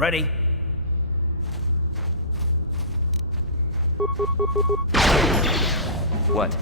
Ready? What?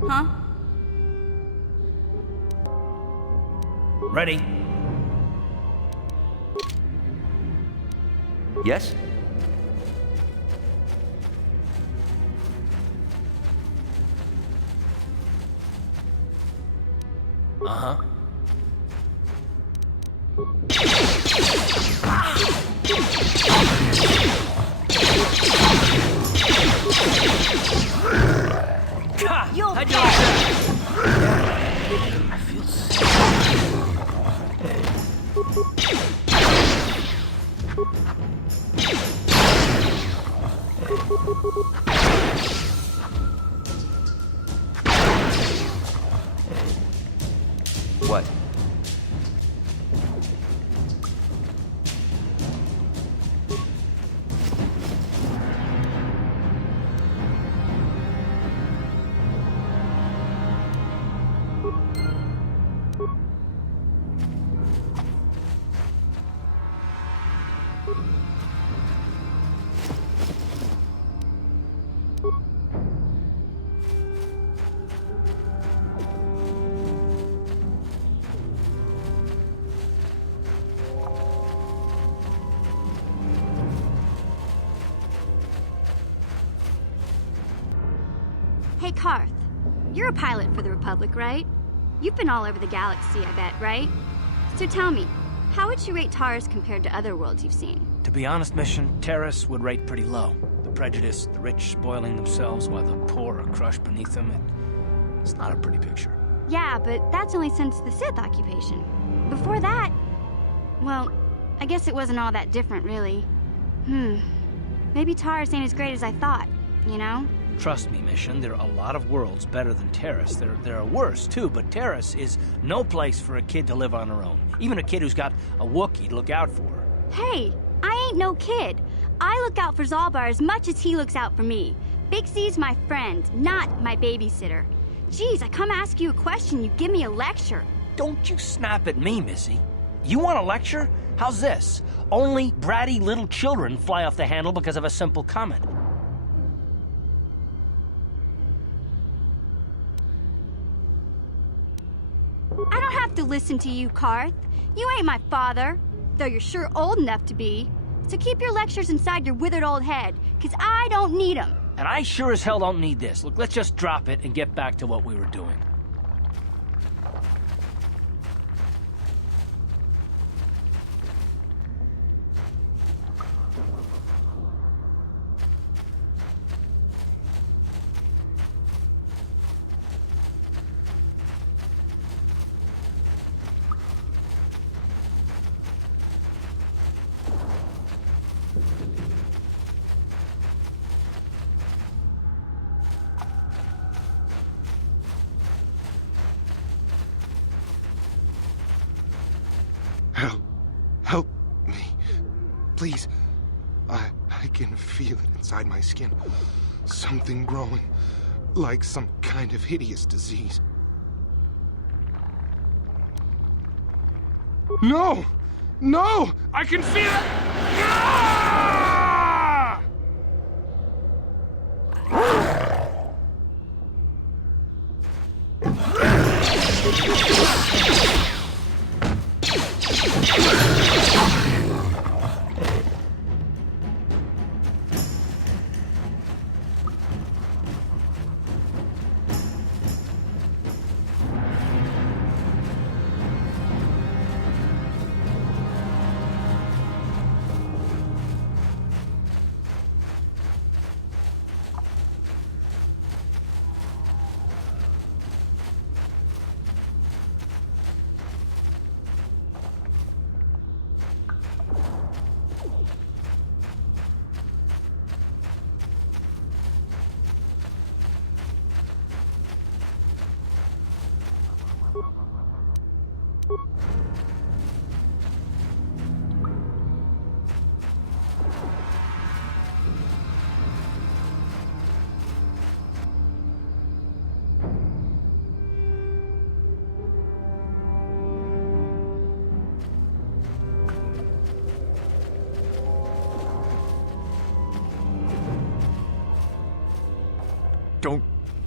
Huh? Ready? Yes? Uh-huh. God, You'll how'd you get like that? I feel sick. What? Hey, Karth. You're a pilot for the Republic, right? You've been all over the galaxy, I bet, right? So tell me, how would you rate Taris compared to other worlds you've seen? To be honest, Mission, Taris would rate pretty low. The prejudice, the rich spoiling themselves while the poor are crushed beneath them, it's not a pretty picture. Yeah, but that's only since the Sith occupation. Before that, well, I guess it wasn't all that different, really. Maybe Taris ain't as great as I thought, you know? Trust me, Mission, there are a lot of worlds better than Taris. There are worse, too, but Taris is no place for a kid to live on her own. Even a kid who's got a Wookiee to look out for her. Hey, I ain't no kid. I look out for Zalbar as much as he looks out for me. Big C's my friend, not my babysitter. Geez, I come ask you a question, you give me a lecture. Don't you snap at me, Missy. You want a lecture? How's this? Only bratty little children fly off the handle because of a simple comment. I don't have to listen to you, Karth. You ain't my father, though you're sure old enough to be. So keep your lectures inside your withered old head, 'cause I don't need 'em. And I sure as hell don't need this. Look, let's just drop it and get back to what we were doing. Help me. Please. I can feel it inside my skin. Something growing. Like some kind of hideous disease. No! No! I can feel it! Ah!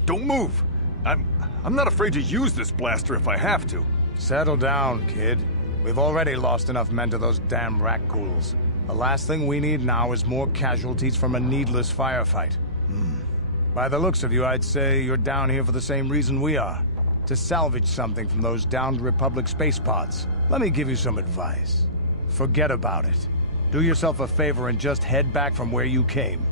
Don't move! I'm not afraid to use this blaster if I have to. Settle down, kid. We've already lost enough men to those damn rat ghouls. The last thing we need now is more casualties from a needless firefight. By the looks of you, I'd say you're down here for the same reason we are. To salvage something from those downed Republic space pods. Let me give you some advice. Forget about it. Do yourself a favor and just head back from where you came.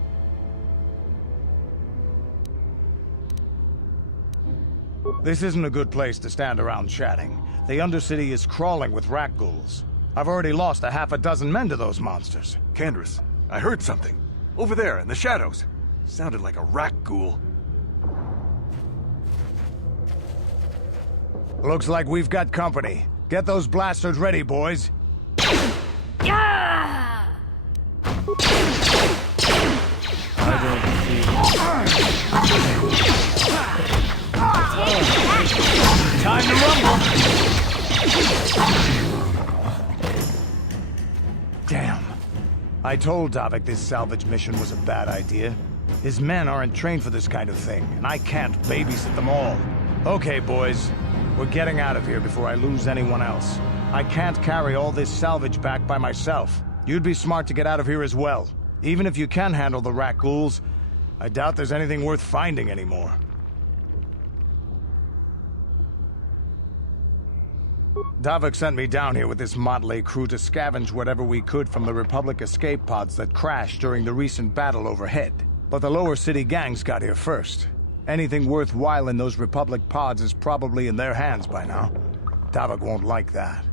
This isn't a good place to stand around chatting. The Undercity is crawling with rat ghouls. I've already lost a half a dozen men to those monsters. Candace, I heard something. Over there, in the shadows. Sounded like a rat ghoul. Looks like we've got company. Get those blasters ready, boys. Yeah! Time to rumble! Damn. I told Davik this salvage mission was a bad idea. His men aren't trained for this kind of thing, and I can't babysit them all. Okay, boys. We're getting out of here before I lose anyone else. I can't carry all this salvage back by myself. You'd be smart to get out of here as well. Even if you can handle the rat ghouls, I doubt there's anything worth finding anymore. Davik sent me down here with this motley crew to scavenge whatever we could from the Republic escape pods that crashed during the recent battle overhead. But the lower city gangs got here first. Anything worthwhile in those Republic pods is probably in their hands by now. Davik won't like that.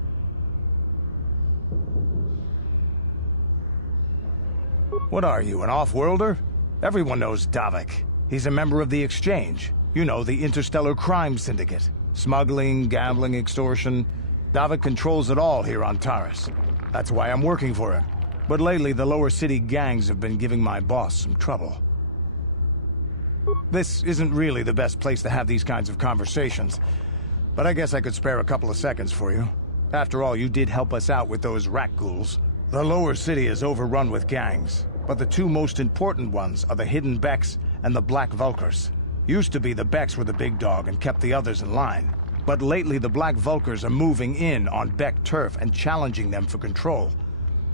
What are you, an off-worlder? Everyone knows Davik. He's a member of the Exchange. You know, the Interstellar Crime Syndicate. Smuggling, gambling, extortion. Davik controls it all here on Taris. That's why I'm working for him. But lately, the lower city gangs have been giving my boss some trouble. This isn't really the best place to have these kinds of conversations, but I guess I could spare a couple of seconds for you. After all, you did help us out with those rat ghouls. The lower city is overrun with gangs, but the two most important ones are the Hidden Becks and the Black Vulkars. Used to be the Becks were the big dog and kept the others in line. But lately the Black Vulkars are moving in on Beck turf and challenging them for control.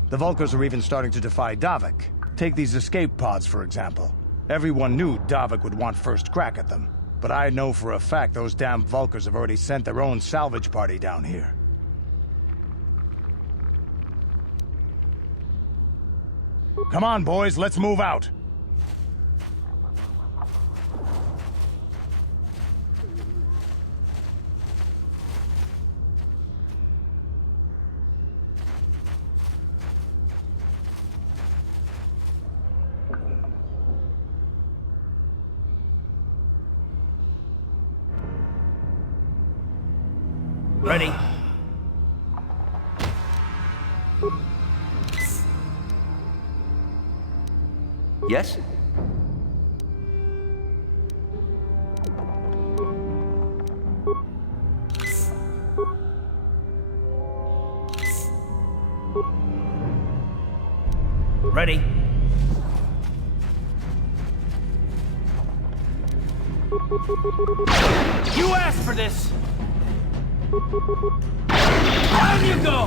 The Vulkars are even starting to defy Davik. Take these escape pods, for example. Everyone knew Davik would want first crack at them. But I know for a fact those damn Vulkars have already sent their own salvage party down here. Come on, boys, let's move out! Ready? Yes? Ready? You asked for this! Down you go!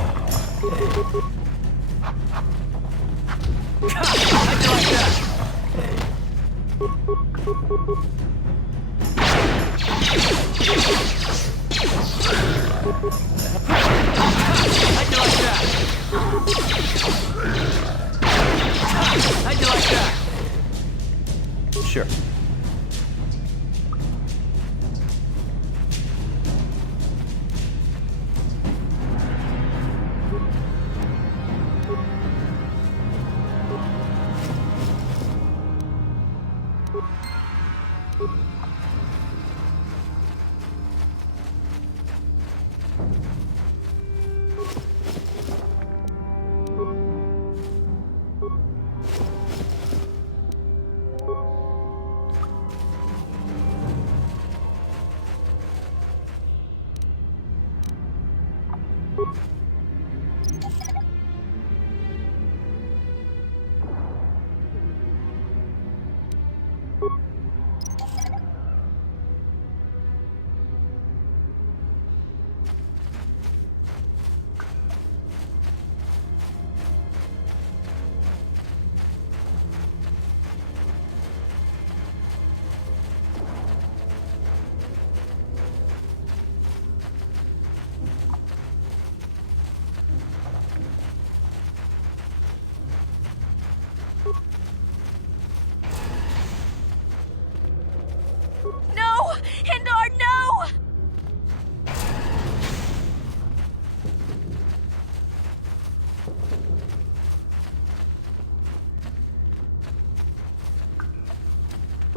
How'd you like that? How'd you like that? How'd you like that? Sure.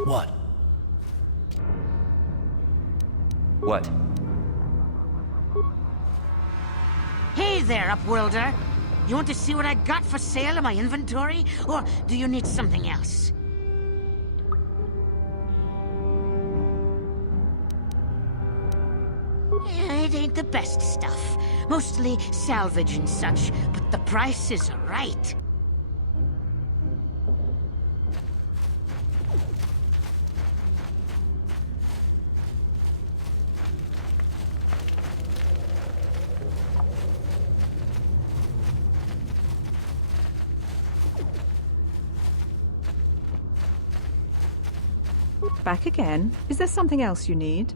What? What? Hey there, Upworlder. You want to see what I got for sale in my inventory? Or do you need something else? It ain't the best stuff. Mostly salvage and such, but the price is right. Back again? Is there something else you need?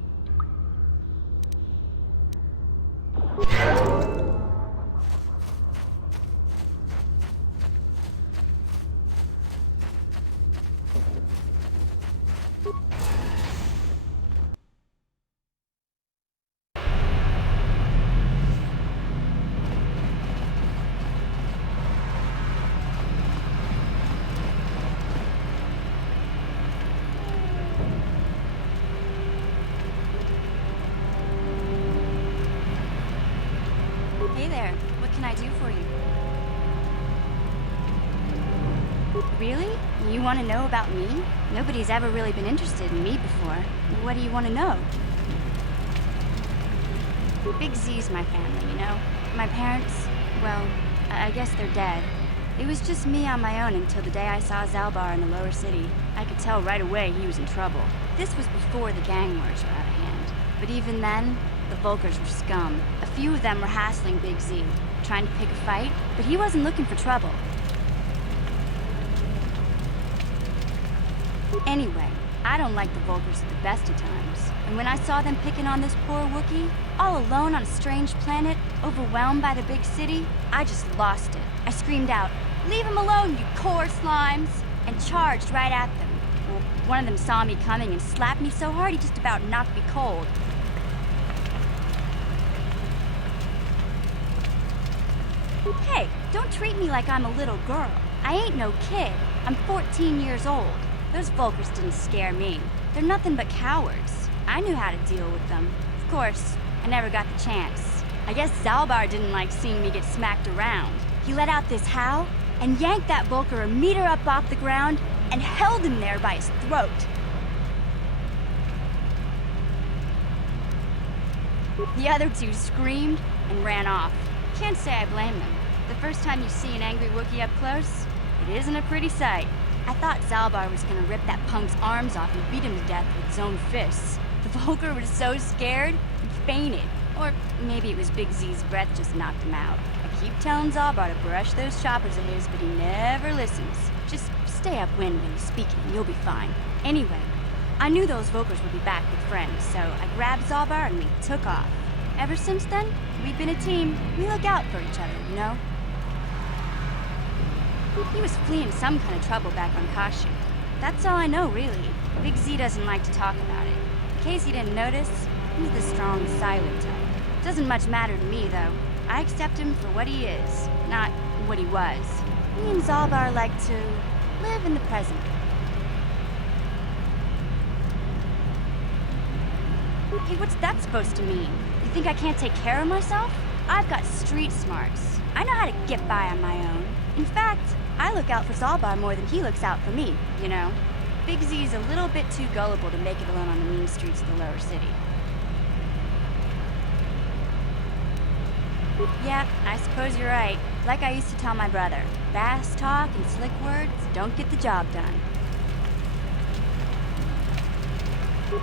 Hey there, what can I do for you? Really? You want to know about me? Nobody's ever really been interested in me before. What do you want to know? Big Z's my family, you know? My parents, well, I guess they're dead. It was just me on my own until the day I saw Zalbar in the lower city. I could tell right away he was in trouble. This was before the gang wars were out of hand. But even then, the Volkers were scum. A few of them were hassling Big Z, trying to pick a fight, but he wasn't looking for trouble. Anyway, I don't like the Volkers at the best of times. And when I saw them picking on this poor Wookiee, all alone on a strange planet, overwhelmed by the big city, I just lost it. I screamed out, "Leave him alone, you core slimes!" and charged right at them. Well, one of them saw me coming and slapped me so hard he just about knocked me cold. Hey, don't treat me like I'm a little girl. I ain't no kid. I'm 14 years old. Those Volkers didn't scare me. They're nothing but cowards. I knew how to deal with them. Of course, I never got the chance. I guess Zalbar didn't like seeing me get smacked around. He let out this howl and yanked that Volker a meter up off the ground and held him there by his throat. The other two screamed and ran off. Can't say I blame them. The first time you see an angry Wookiee up close, it isn't a pretty sight. I thought Zalbar was gonna rip that punk's arms off and beat him to death with his own fists. The Volker was so scared, he fainted. Or maybe it was Big Z's breath just knocked him out. I keep telling Zalbar to brush those choppers of his, but he never listens. Just stay upwind when he's speaking and you'll be fine. Anyway, I knew those Volkers would be back with friends, so I grabbed Zalbar and we took off. Ever since then, we've been a team. We look out for each other, you know? He was fleeing some kind of trouble back on Kashyyyk. That's all I know, really. Big Z doesn't like to talk about it. In case you didn't notice, he's the strong, silent type. Doesn't much matter to me, though. I accept him for what he is, not what he was. Me and Zalbar like to live in the present. Hey, what's that supposed to mean? You think I can't take care of myself? I've got street smarts. I know how to get by on my own. In fact, I look out for Zalbar more than he looks out for me, you know? Big Z's a little bit too gullible to make it alone on the mean streets of the lower city. Yeah, I suppose you're right. Like I used to tell my brother, fast talk and slick words don't get the job done.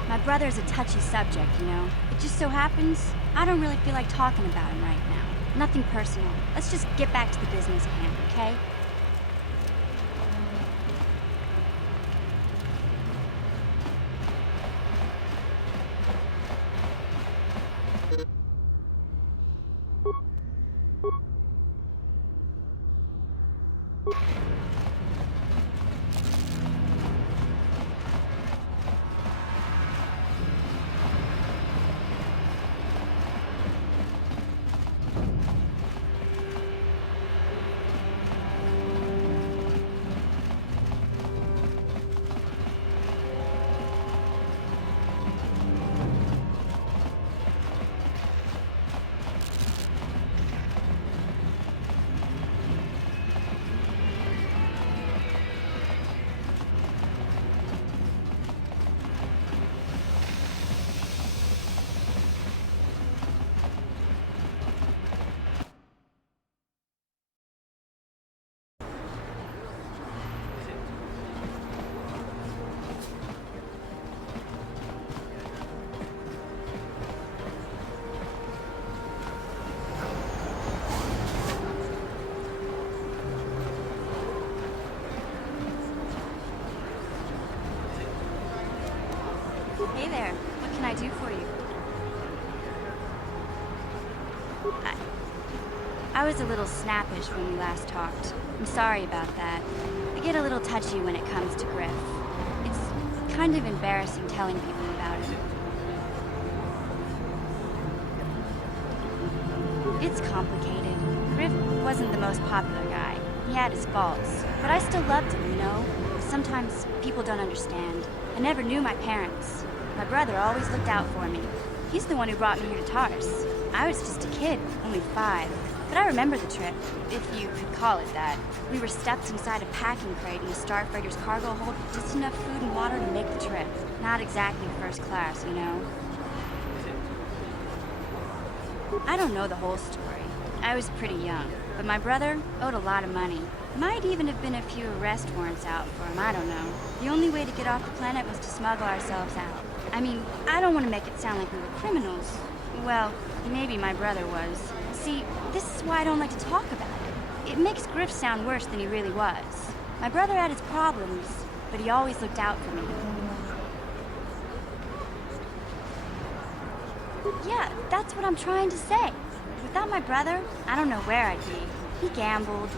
My brother's a touchy subject, you know? It just so happens, I don't really feel like talking about him right now. Nothing personal. Let's just get back to the business at hand, okay? I was a little snappish when we last talked. I'm sorry about that. I get a little touchy when it comes to Griff. It's kind of embarrassing telling people about it. It's complicated. Griff wasn't the most popular guy. He had his faults. But I still loved him, you know? Sometimes people don't understand. I never knew my parents. My brother always looked out for me. He's the one who brought me here to Taris. I was just a kid, only 5. But I remember the trip, if you could call it that. We were stuffed inside a packing crate in a starfreighter's cargo hold with just enough food and water to make the trip. Not exactly first class, you know? I don't know the whole story. I was pretty young, but my brother owed a lot of money. Might even have been a few arrest warrants out for him, I don't know. The only way to get off the planet was to smuggle ourselves out. I mean, I don't want to make it sound like we were criminals. Well, maybe my brother was. See, this is why I don't like to talk about it. It makes Griff sound worse than he really was. My brother had his problems, but he always looked out for me. Yeah, that's what I'm trying to say. Without my brother, I don't know where I'd be. He gambled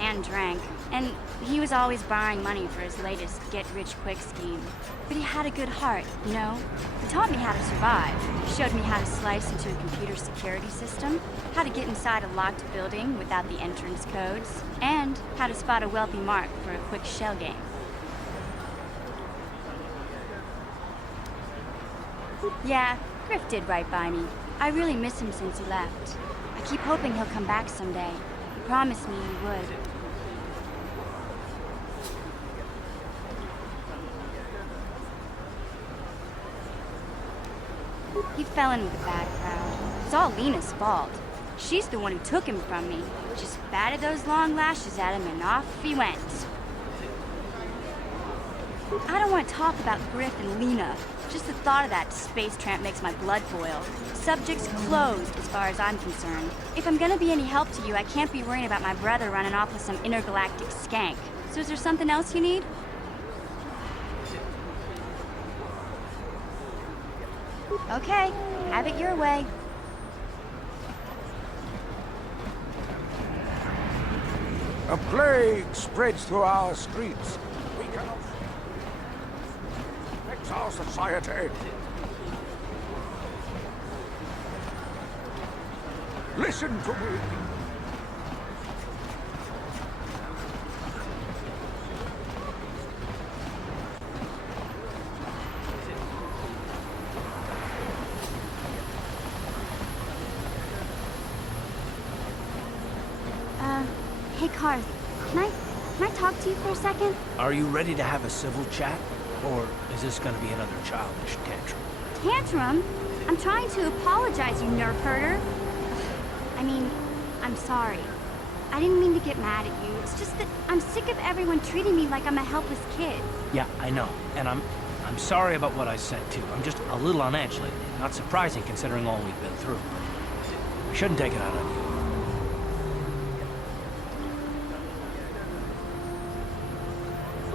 and drank, and he was always borrowing money for his latest get-rich-quick scheme. But he had a good heart, you know? He taught me how to survive. He showed me how to slice into a computer security system, how to get inside a locked building without the entrance codes, and how to spot a wealthy mark for a quick shell game. Yeah, Griff did right by me. I really miss him since he left. I keep hoping he'll come back someday. He promised me he would. He fell in with a bad crowd. It's all Lena's fault. She's the one who took him from me. Just batted those long lashes at him and off he went. I don't want to talk about Griff and Lena. Just the thought of that space tramp makes my blood boil. Subject's closed as far as I'm concerned. If I'm gonna be any help to you, I can't be worrying about my brother running off with some intergalactic skank. So is there something else you need? Okay, have it your way. A plague spreads through our streets. We cannot fix our society. Listen to me. Hey, Karth, can I talk to you for a second? Are you ready to have a civil chat? Or is this gonna be another childish tantrum? Tantrum? I'm trying to apologize, you nerf herder. I mean, I'm sorry. I didn't mean to get mad at you. It's just that I'm sick of everyone treating me like I'm a helpless kid. Yeah, I know. And I'm sorry about what I said, too. I'm just a little on edge lately. Not surprising considering all we've been through, but I shouldn't take it out on you.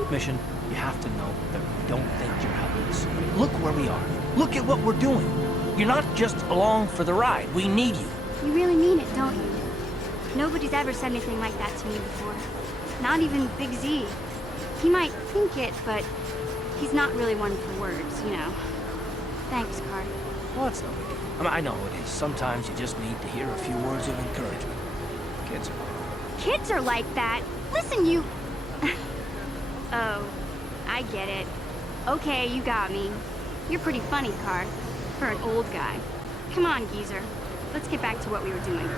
Mission, you have to know that we don't think you're helpless. Look where we are. Look at what we're doing. You're not just along for the ride. We need you. You really mean it, don't you? Nobody's ever said anything like that to me before. Not even Big Z. He might think it, but he's not really one for words, you know. Thanks, Carter. Well, it's no big deal. I mean, I know it is. Sometimes you just need to hear a few words of encouragement. Kids are like that. Listen, you... Oh, I get it. Okay, you got me. You're pretty funny, Carr. For an old guy. Come on, geezer. Let's get back to what we were doing.